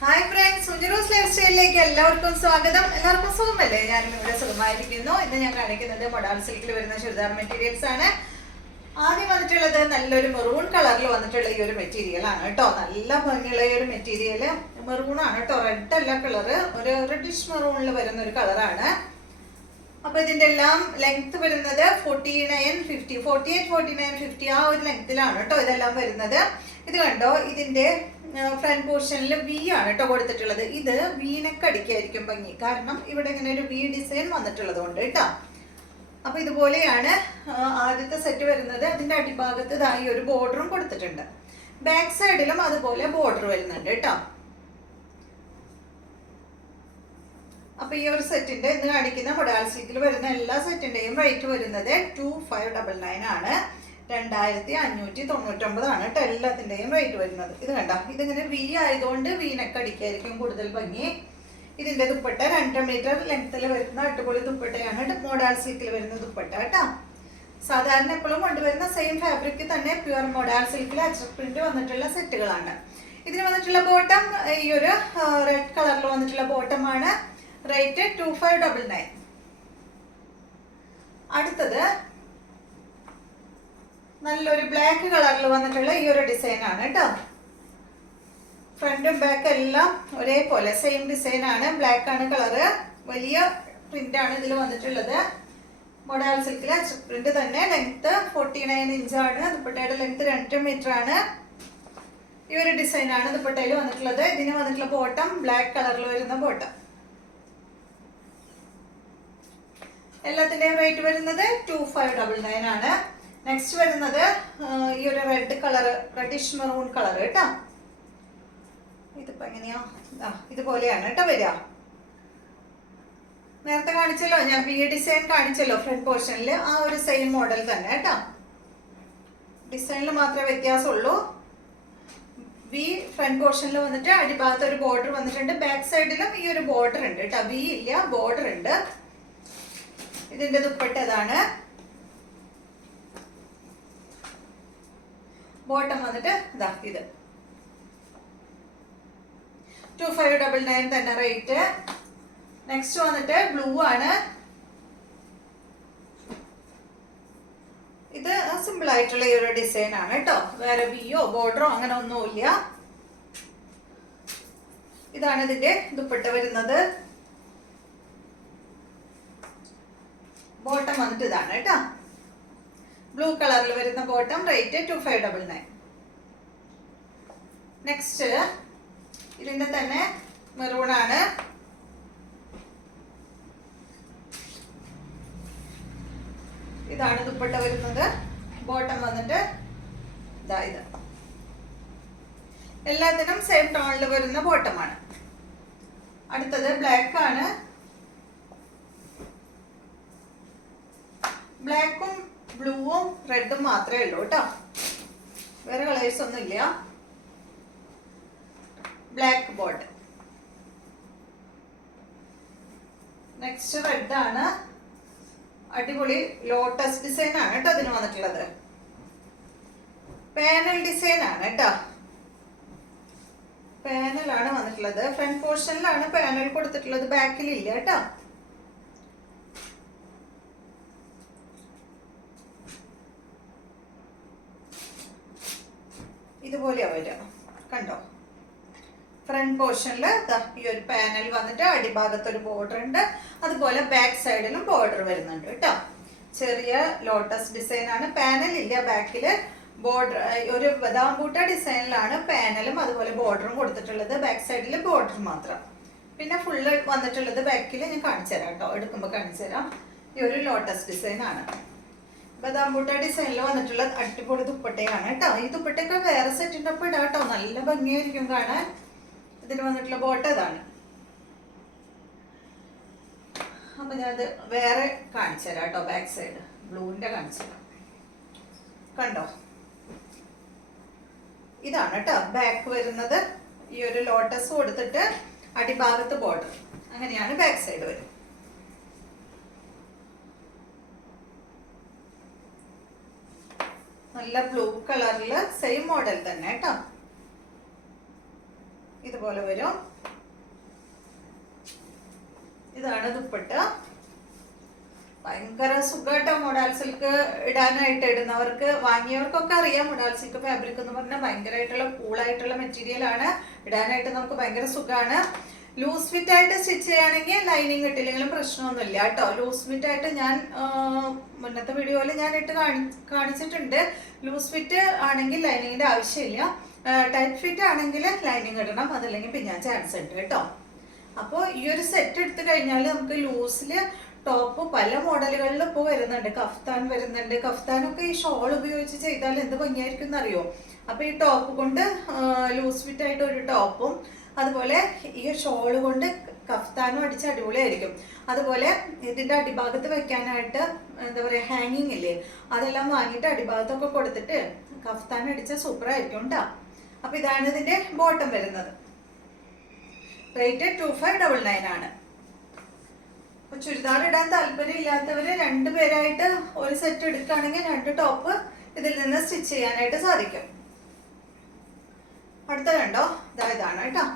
Hi friends, സുജറൂസ് life സ്റ്റൈലിലേക്ക് എല്ലാവർക്കും സ്വാഗതം. എല്ലാവർക്കും സുഖമല്ലേ? ഞാനും ഇവിടെ സുഖമായിരിക്കുന്നു. ഇന്ന് ഞാൻ കാണിക്കുന്നത് മൊഡാൾ സിൽക്കിൽ വരുന്ന ചുരിദാർ മെറ്റീരിയൽസ് ആണ്. ആദ്യം വന്നിട്ടുള്ളത് നല്ലൊരു മെറൂൺ കളറിൽ വന്നിട്ടുള്ള ഈ ഒരു മെറ്റീരിയൽ ആണ് കേട്ടോ. നല്ല ഭംഗിയുള്ള ഈ ഒരു മെറ്റീരിയൽ മെറൂൺ ആണ് കേട്ടോ, റെഡ് അല്ല കളറ്, ഒരു റെഡിഷ് മെറൂണിൽ വരുന്ന ഒരു കളറാണ്. അപ്പൊ ഇതിന്റെ എല്ലാം ലെങ്ത് വരുന്നത് 49, 50, 48, 49, 50 ആ ഒരു ലെങ്ത്തിലാണ് കേട്ടോ ഇതെല്ലാം വരുന്നത്. ഇത് കണ്ടോ, ഇതിന്റെ ഫ്രണ്ട് പോർഷനിൽ വി ആണ് കേട്ടോ കൊടുത്തിട്ടുള്ളത്. ഇത് വീനക്ക് അടിക്കായിരിക്കും ഭംഗി, കാരണം ഇവിടെ ഇങ്ങനെ ഒരു വി ഡിസൈൻ വന്നിട്ടുള്ളത് കൊണ്ട് കേട്ടോ. അപ്പൊ ഇതുപോലെയാണ് ആദ്യത്തെ സെറ്റ് വരുന്നത്. അതിന്റെ അടിഭാഗത്ത് ഇതായി ഒരു ബോർഡറും കൊടുത്തിട്ടുണ്ട്. ബാക്ക് സൈഡിലും അതുപോലെ ബോർഡർ വരുന്നുണ്ട് കേട്ടോ. അപ്പൊ ഈ ഒരു സെറ്റിന്റെ ഇന്ന് കാണിക്കുന്ന മൊഡാൾ സിൽക്കിൽ വരുന്ന എല്ലാ സെറ്റിന്റെയും റേറ്റ് വരുന്നത് 2599 ആണ്. 2599 ആണ് കേട്ടോ എല്ലാത്തിന്റെയും റേറ്റ് വരുന്നത്. ഇത് കണ്ടോ, ഇതിങ്ങനെ വി ആയതുകൊണ്ട് വീനക്ക് അടിക്കായിരിക്കും കൂടുതൽ ഭംഗി. ഇതിന്റെ ദുപ്പട്ട 2 മീറ്റർ ലെങ്ത്തിൽ വരുന്ന അടിപൊളി ദുപ്പട്ടയാണ് മൊഡാൾ സിൽക്കിൽ വരുന്ന ദുപ്പട്ട കേട്ടോ. സാധാരണ എപ്പോഴും കൊണ്ടുവരുന്ന സെയിം ഫാബ്രിക് തന്നെ പ്യുവർ മൊഡാൾ സിൽക്കിൽ അച്ചർ പ്രിന്റ് വന്നിട്ടുള്ള സെറ്റുകളാണ്. ഇതിന് വന്നിട്ടുള്ള ബോട്ടം ഈ ഒരു റെഡ് കളറിൽ വന്നിട്ടുള്ള ബോട്ടമാണ്. റേറ്റ് 2599. അടുത്തത് നല്ലൊരു ബ്ലാക്ക് കളറിൽ വന്നിട്ടുള്ള ഈ ഒരു ഡിസൈൻ ആണ് കേട്ടോ. ഫ്രണ്ടും ബാക്ക് എല്ലാം ഒരേപോലെ സെയിം ഡിസൈൻ ആണ്. ബ്ലാക്ക് ആണ് കളറ്. വലിയ പ്രിന്റ് ആണ് ഇതിൽ വന്നിട്ടുള്ളത്. മൊഡാൾ സിൽക്കിലെ പ്രിന്റ് തന്നെ. ലെങ്ത് 49 ഇഞ്ചാണ്. ദുപ്പട്ടയുടെ ലെങ്ത് 2 മീറ്റർ ആണ്. ഈ ഒരു ഡിസൈൻ ആണ് ദുപ്പട്ടയിൽ വന്നിട്ടുള്ളത്. ഇതിന് വന്നിട്ടുള്ള ബോട്ടം ബ്ലാക്ക് കളറിൽ വരുന്ന ബോട്ടം. എല്ലാത്തിന്റെയും റേറ്റ് വരുന്നത് 2599 ആണ്. നെക്സ്റ്റ് വരുന്നത് ഈ ഒരു red colour, reddish maroon colour കേട്ടോ. ഇതിപ്പോ എങ്ങനെയാ, ഇതുപോലെയാണ് കേട്ടോ വരിക. നേരത്തെ കാണിച്ചല്ലോ ഞാൻ, വി ഡിസൈൻ കാണിച്ചല്ലോ ഫ്രണ്ട് പോർഷനിൽ, ആ ഒരു സെയിം മോഡൽ തന്നെ കേട്ടോ. ഡിസൈനിൽ മാത്രമേ വ്യത്യാസമുള്ളൂ. വി ഫ്രണ്ട് പോർഷനിൽ വന്നിട്ട് അടിഭാഗത്ത് ഒരു ബോർഡർ വന്നിട്ടുണ്ട്. ബാക്ക് സൈഡിലും ഈ ഒരു ബോർഡർ ഉണ്ട് കേട്ടോ. വി ഇല്ല, ബോർഡർ ഉണ്ട്. ഇതിന്റെ ദുപ്പട്ട ഇതാണ്. ബോട്ടം വന്നിട്ട് ഇതാ ഇത് 2599 തന്നെ റേറ്റ്. നെക്സ്റ്റ് വന്നിട്ട് ബ്ലൂ ആണ്. ഇത് സിമ്പിൾ ആയിട്ടുള്ള ഈ ഒരു ഡിസൈൻ ആണ് കേട്ടോ. വേറെ വിയോ ബോർഡറോ അങ്ങനെ ഒന്നുമില്ല. ഇതാണ് ഇതിന്റെ ദുപ്പട്ട വരുന്നത്. ബോട്ടം വന്നിട്ട് ഇതാണ് കേട്ടോ. ബ്ലൂ കളറിൽ വരുന്ന ബോട്ടം. റേറ്റ് 2599. നെക്സ്റ്റ് ഇതിന്റെ തന്നെ മെറൂൺ ആണ്. ഇതാണ് ദുപ്പട്ട വരുന്നത്. ബോട്ടം വന്നിട്ട് ഇതാ ഇത്. എല്ലാത്തിനും സെയിം ടോണിൽ വരുന്ന ബോട്ടമാണ്. അടുത്തത് ബ്ലാക്ക് ആണ്. ബ്ലാക്കും ബ്ലൂവും റെഡും മാത്രമേ ഉള്ളൂ കേട്ടോ. വേറെ കളേഴ്സ് ഒന്നും ഇല്ല. Black board. നെക്സ്റ്റ് റെഡ് ആണ്. അടിപൊളി ലോട്ടസ് ഡിസൈൻ ആണ് കേട്ടോ അതിന് വന്നിട്ടുള്ളത്. പാനൽ ഡിസൈൻ ആണ് കേട്ടോ. പാനലാണ് വന്നിട്ടുള്ളത്. ഫ്രണ്ട് പോർഷനിലാണ് പാനൽ കൊടുത്തിട്ടുള്ളത്, ബാക്കിൽ ഇല്ല കേട്ടോ. ഇതുപോലെയാ വരിക കണ്ടോ. ഫ്രണ്ട് പോർഷനിൽ ഈ ഒരു പാനൽ വന്നിട്ട് അടിഭാഗത്ത് ഒരു ബോർഡർ ഉണ്ട്. അതുപോലെ ബാക്ക് സൈഡിലും ബോർഡർ വരുന്നുണ്ട് കേട്ടോ. ചെറിയ ലോട്ടസ് ഡിസൈൻ ആണ്. പാനൽ ഇല്ല ബാക്കില്. ബോർഡർ ഒരു ബദാം ബൂട്ട ഡിസൈനിലാണ് പാനലും അതുപോലെ ബോർഡറും കൊടുത്തിട്ടുള്ളത്. ബാക്ക് സൈഡിൽ ബോർഡർ മാത്രം. പിന്നെ ഫുള്ള് വന്നിട്ടുള്ളത് ബാക്കിൽ ഞാൻ കാണിച്ചു തരാം കേട്ടോ. എടുക്കുമ്പോൾ കാണിച്ചു തരാം. ഈ ഒരു ലോട്ടസ് ഡിസൈൻ ആണ്. ബദാം ബൂട്ട ഡിസൈനിൽ വന്നിട്ടുള്ള അടിപൊളി ദുപ്പട്ടയാണ് കേട്ടോ. ഈ ദുപ്പട്ടയൊക്കെ വേറെ സെറ്റിന്റെ ഒപ്പം ഇടാം കേട്ടോ. നല്ല ഭംഗിയായിരിക്കും കാണാൻ. ഇതിന് വന്നിട്ടുള്ള ബോട്ട ഇതാണ്. അപ്പൊ ഞാനത് വേറെ കാണിച്ചു തരാം കേട്ടോ. ബാക്ക് സൈഡ് ബ്ലൂവിന്റെ കാണിച്ചു തരാം. കണ്ടോ, ഇതാണ് കേട്ടോ ബാക്ക് വരുന്നത്. ഈ ഒരു ലോട്ടസ് കൊടുത്തിട്ട് അടിഭാഗത്ത് ബോർഡർ, അങ്ങനെയാണ് ബാക്ക് സൈഡ് വരും. നല്ല ബ്ലൂ കളറിൽ സെയിം മോഡൽ തന്നെ കേട്ടോ. ഇതുപോലെ വരും. ഇതാണ് ദുപ്പട്ട. ഭയങ്കര സുഖമായിട്ടോ മോഡൽ സിൽക്ക് ഇടാനായിട്ട്. ഇടുന്നവർക്ക് വാങ്ങിയവർക്കൊക്കെ അറിയാം മോഡൽ സിൽക്ക് ഫാബ്രിക് എന്ന് പറഞ്ഞാൽ ഭയങ്കരമായിട്ടുള്ള കൂളായിട്ടുള്ള മെറ്റീരിയൽ ആണ്. ഇടാനായിട്ട് നമുക്ക് ഭയങ്കര സുഖമാണ്. ലൂസ് ഫിറ്റ് ആയിട്ട് സ്റ്റിച്ച് ചെയ്യുകയാണെങ്കിൽ ലൈനിങ് ഇട്ടില്ലെങ്കിലും പ്രശ്നമൊന്നുമില്ല കേട്ടോ. ലൂസ് ഫിറ്റ് ആയിട്ട് ഞാൻ മുന്നത്തെ വീഡിയോയിൽ ഞാൻ ഇട്ട് കാണിച്ചിട്ടുണ്ട്. ലൂസ് ഫിറ്റ് ആണെങ്കിൽ ലൈനിങ്ങിന്റെ ആവശ്യമില്ല. ടൈറ്റ് ഫിറ്റ് ആണെങ്കിൽ ലൈനിങ് ഇടണം, അതല്ലെങ്കിൽ പിന്നാൻ ചാൻസ് ഉണ്ട് കേട്ടോ. അപ്പോൾ ഈ ഒരു സെറ്റ് എടുത്തു കഴിഞ്ഞാൽ നമുക്ക് ലൂസിൽ ടോപ്പ് പല മോഡലുകളിൽ ഇപ്പോൾ വരുന്നുണ്ട്. കഫ്താൻ വരുന്നുണ്ട്. കഫ്താനൊക്കെ ഈ ഷോൾ ഉപയോഗിച്ച് ചെയ്താൽ എന്ത് ഭംഗിയായിരിക്കും എന്നറിയോ. അപ്പോൾ ഈ ടോപ്പ് കൊണ്ട് ലൂസ് ഫിറ്റ് ആയിട്ട് ഒരു ടോപ്പും അതുപോലെ ഈ ഷോള് കൊണ്ട് കഫ്താനും അടിച്ച് അടിപൊളിയായിരിക്കും. അതുപോലെ ഇതിൻ്റെ അടിഭാഗത്ത് വെക്കാനായിട്ട് എന്താ പറയുക ഹാങ്ങിങ് ഇല്ലേ, അതെല്ലാം വാങ്ങിയിട്ട് അടിഭാഗത്തൊക്കെ കൊടുത്തിട്ട് കഫ്താൻ അടിച്ചാൽ സൂപ്പറായിരിക്കും കേട്ടോ. അപ്പോൾ ഇതാണ് ഇതിൻ്റെ ബോട്ടം വരുന്നത്. റേറ്റ് 2599 ആണ്. അപ്പോൾ ചുരിദാർ ഇടാൻ താല്പര്യം ഇല്ലാത്തവർ 2 പേരായിട്ട് ഒരു സെറ്റ് എടുക്കുകയാണെങ്കിൽ 2 ടോപ്പ് ഇതിൽ നിന്ന് സ്റ്റിച്ച് ചെയ്യാനായിട്ട് സാധിക്കും. അടുത്ത കണ്ടോ, ഇതാണ് കേട്ടോ.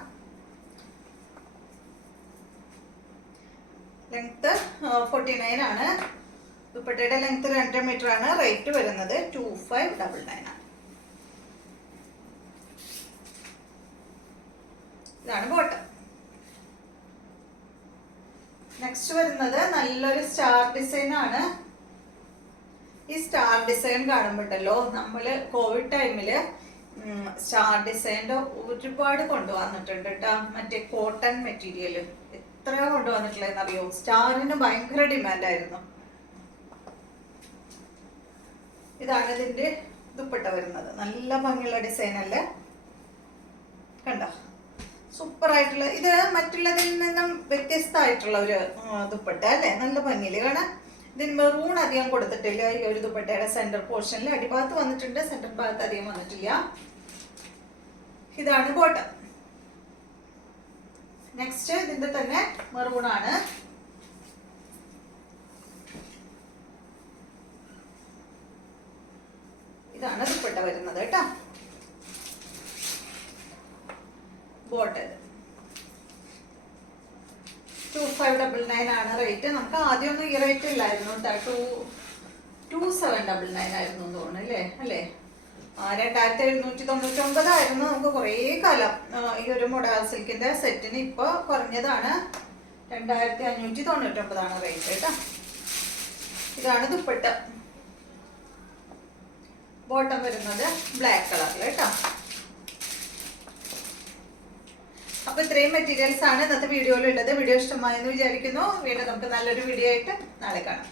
ലെങ്ത് 49 ആണ്. ദുപ്പട്ടയുടെ ലെങ്ത് 2.5 മീറ്റർ ആണ്. റേറ്റ് വരുന്നത് 2599 ആണ്. ഇതാണ് ബോട്ടം. നെക്സ്റ്റ് വരുന്നത് നല്ലൊരു സ്റ്റാർ ഡിസൈൻ ആണ്. ഈ സ്റ്റാർ ഡിസൈൻ കാണുമ്പോഴല്ലോ നമ്മൾ കോവിഡ് ടൈമില് സ്റ്റാർ ഡിസൈൻ്റെ ഒരുപാട് കൊണ്ടുവന്നിട്ടുണ്ട് കേട്ടോ. മറ്റേ കോട്ടൺ മെറ്റീരിയൽ എത്രയോ കൊണ്ടുവന്നിട്ടുള്ളതെന്ന് അറിയോ. സ്റ്റാറിന് ഭയങ്കര ഡിമാൻഡായിരുന്നു. ഇതാണ് ഇതിന്റെ ദുപ്പട്ട വരുന്നത്. നല്ല ഭംഗിയുള്ള ഡിസൈൻ അല്ലേ, കണ്ടോ. സൂപ്പർ ആയിട്ടുള്ള, ഇത് മറ്റുള്ളതിൽ നിന്നും വ്യത്യസ്തമായിട്ടുള്ള ഒരു ദുപ്പട്ട അല്ലേ. നല്ല ഭംഗിയില് കാണാൻ. ഇതിന് മെറൂൺ അധികം കൊടുത്തിട്ടില്ല ഈ ഒരു ദുപ്പട്ടയുടെ സെന്റർ പോർഷനിൽ. അടിഭാഗത്ത് വന്നിട്ടുണ്ട്, സെന്റർ ഭാഗത്ത് അധികം വന്നിട്ടില്ല. ഇതാണ് ബോട്ടം. നെക്സ്റ്റ് ഇതിന്റെ തന്നെ മെറൂൺ ആണ്. ഇതാണ് ദുപ്പട്ട വരുന്നത് കേട്ടോ. ബോട്ടം 2599 ആണ് റേറ്റ്. നമുക്ക് ആദ്യമൊന്നും ഈ റേറ്റ് ഇല്ലായിരുന്നു കേട്ടോ. 2799 ആയിരുന്നു തോന്നുന്നു അല്ലേ. 2799 ആയിരുന്നു നമുക്ക് കുറേ കാലം ഈ ഒരു മോഡൽ സിൽക്കിന്റെ സെറ്റിന്. ഇപ്പോൾ കുറഞ്ഞതാണ്, 2599 ആണ് റേറ്റ് കേട്ടോ. ഇതാണ് ദുപ്പട്ട. ബോട്ടം വരുന്നത് ബ്ലാക്ക് കളറിൽ കേട്ടോ. അപ്പൊ ഇത്രയും മെറ്റീരിയൽസ് ആണ് ഇന്നത്തെ വീഡിയോയിലുള്ളത്. വീഡിയോ ഇഷ്ടമായെന്ന് വിചാരിക്കുന്നു. വീണ്ടും നമുക്ക് നല്ലൊരു വീഡിയോ ആയിട്ട് നാളെ കാണാം.